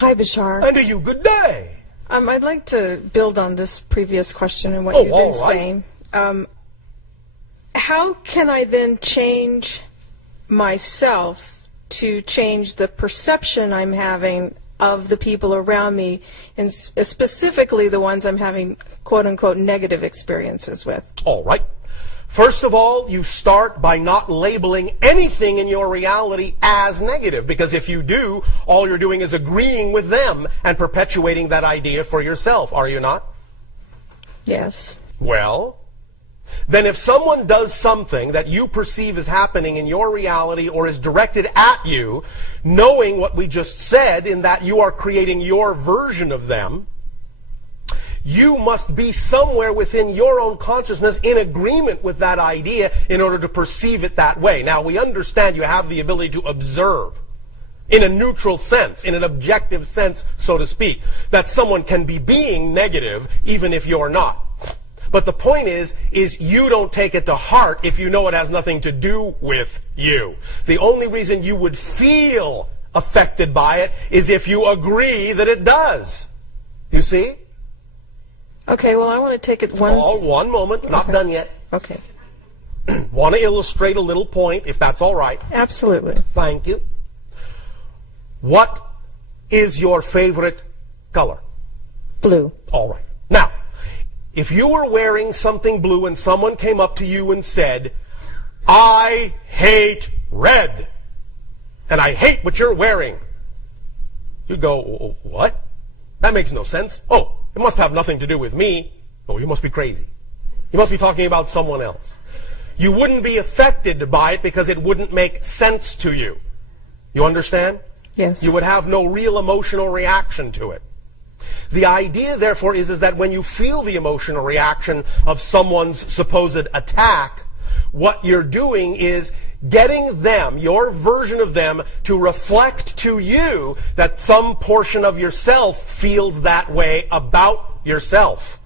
Hi, Bashar. And to you, good day. I'd like to build on this previous question and what you've been saying. How can I then change myself to change the perception I'm having of the people around me, and specifically the ones I'm having quote-unquote negative experiences with? All right. First of all, you start by not labeling anything in your reality as negative, because if you do, all you're doing is agreeing with them and perpetuating that idea for yourself, are you not? Yes. Well, then if someone does something that you perceive as happening in your reality or is directed at you, knowing what we just said in that you are creating your version of them, you must be somewhere within your own consciousness in agreement with that idea in order to perceive it that way. Now, we understand you have the ability to observe in a neutral sense, in an objective sense, so to speak, that someone can be being negative even if you're not. But the point is you don't take it to heart if you know it has nothing to do with you. The only reason you would feel affected by it is if you agree that it does. You see? Okay, well, I want to take it one moment, not done yet. Okay. Want to illustrate a little point, if that's all right. Absolutely. Thank you. What is your favorite color? Blue. All right. Now, if you were wearing something blue and someone came up to you and said, I hate red, and I hate what you're wearing, you'd go, what? That makes no sense. Oh, it must have nothing to do with me. Oh, you must be crazy. You must be talking about someone else. You wouldn't be affected by it because it wouldn't make sense to you. You understand? Yes. You would have no real emotional reaction to it. The idea, therefore, is that when you feel the emotional reaction of someone's supposed attack, what you're doing is getting them, your version of them, to reflect to you that some portion of yourself feels that way about yourself.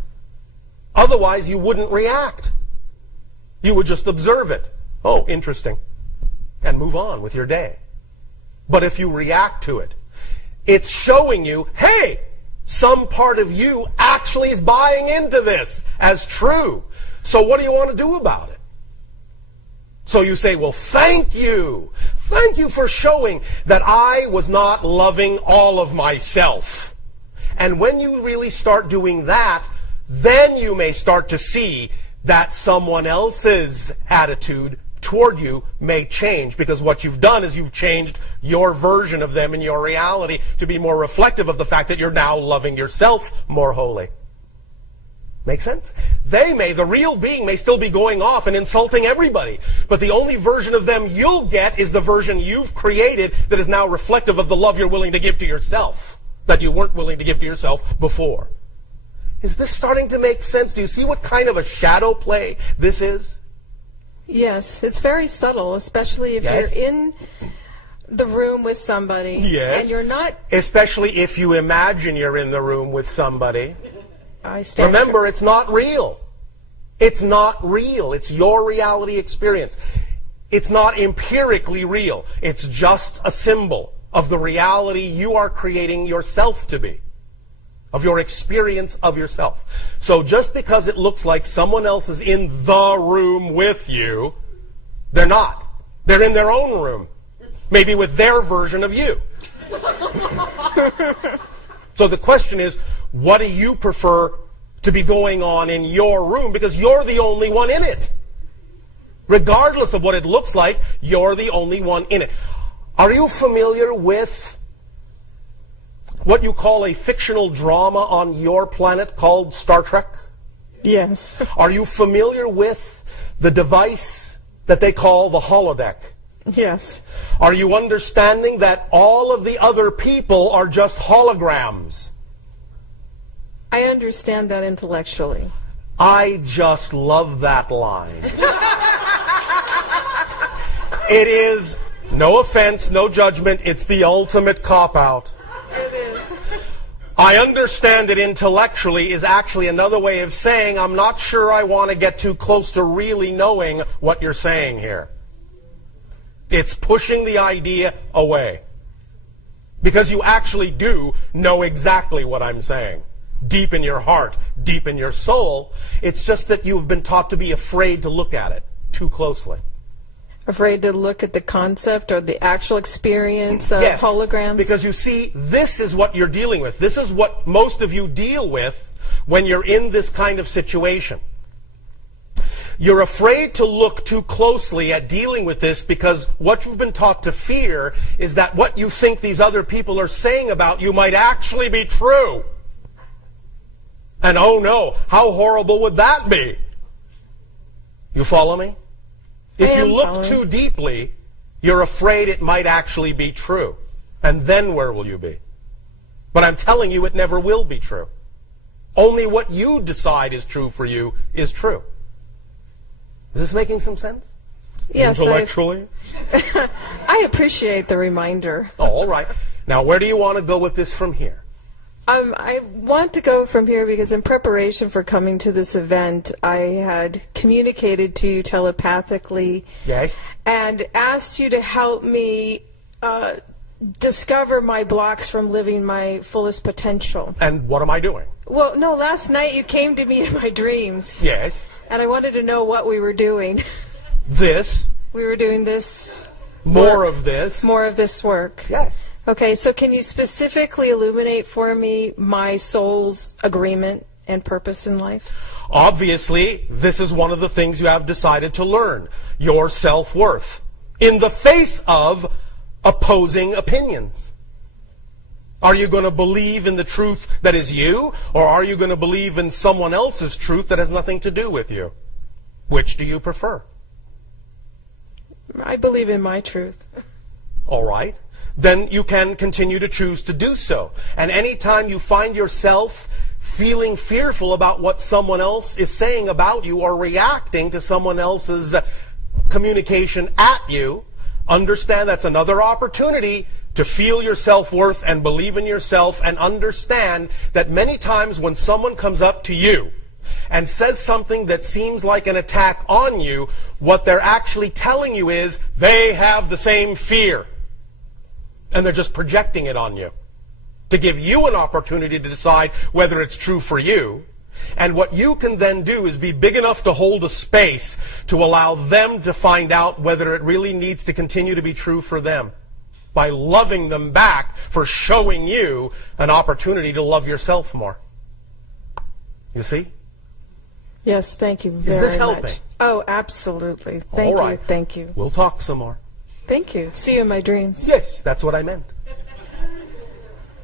Otherwise, you wouldn't react. You would just observe it. Oh, interesting. And move on with your day. But if you react to it, it's showing you, hey, some part of you actually is buying into this as true. So what do you want to do about it? So you say, well, thank you. Thank you for showing that I was not loving all of myself. And when you really start doing that, then you may start to see that someone else's attitude toward you may change, because what you've done is you've changed your version of them in your reality to be more reflective of the fact that you're now loving yourself more wholly. Make sense? The real being may still be going off and insulting everybody, but the only version of them you'll get is the version you've created that is now reflective of the love you're willing to give to yourself, that you weren't willing to give to yourself before. Is this starting to make sense? Do you see what kind of a shadow play this is? Yes, it's very subtle, especially if you're in the room with somebody. Yes. And you're not... Especially if you imagine you're in the room with somebody. Remember, it's not real. It's not real. It's your reality experience. It's not empirically real. It's just a symbol of the reality you are creating yourself to be, of your experience of yourself. So just because it looks like someone else is in the room with you, they're not. They're in their own room, maybe with their version of you. So the question is, what do you prefer to be going on in your room? Because you're the only one in it. Regardless of what it looks like, you're the only one in it. Are you familiar with what you call a fictional drama on your planet called Star Trek? Yes. Are you familiar with the device that they call the holodeck? Yes. Are you understanding that all of the other people are just holograms? I understand that intellectually. I just love that line. It is, no offense, no judgment, it's the ultimate cop-out. It is. I understand it intellectually is actually another way of saying I'm not sure I want to get too close to really knowing what you're saying here. It's pushing the idea away. Because you actually do know exactly what I'm saying. Deep in your heart, deep in your soul. It's just that you've been taught to be afraid to look at it too closely. Afraid to look at the concept or the actual experience of holograms? Because you see, this is what you're dealing with. This is what most of you deal with when you're in this kind of situation. You're afraid to look too closely at dealing with this because what you've been taught to fear is that what you think these other people are saying about you might actually be true. And oh no, how horrible would that be? You follow me? If you look too deeply, you're afraid it might actually be true. And then where will you be? But I'm telling you, it never will be true. Only what you decide is true for you is true. Is this making some sense? Yes. Intellectually? I appreciate the reminder. Oh, all right. Now, where do you want to go with this from here? I want to go from here because in preparation for coming to this event, I had communicated to you telepathically and asked you to help me discover my blocks from living my fullest potential. And what am I doing? Well, no, last night you came to me in my dreams. Yes. And I wanted to know what we were doing. This? We were doing this More of this? More of this work. Yes. Okay, so can you specifically illuminate for me my soul's agreement and purpose in life? Obviously, this is one of the things you have decided to learn, your self-worth, in the face of opposing opinions. Are you going to believe in the truth that is you, or are you going to believe in someone else's truth that has nothing to do with you? Which do you prefer? I believe in my truth. All right. Then you can continue to choose to do so. And anytime you find yourself feeling fearful about what someone else is saying about you or reacting to someone else's communication at you, understand that's another opportunity to feel your self-worth and believe in yourself, and understand that many times when someone comes up to you and says something that seems like an attack on you, what they're actually telling you is they have the same fear. And they're just projecting it on you to give you an opportunity to decide whether it's true for you. And what you can then do is be big enough to hold a space to allow them to find out whether it really needs to continue to be true for them, by loving them back for showing you an opportunity to love yourself more. You see? Yes, thank you very much. Is this helping? Oh, absolutely. Thank you. Thank you. We'll talk some more. Thank you. See you in my dreams. Yes, that's what I meant.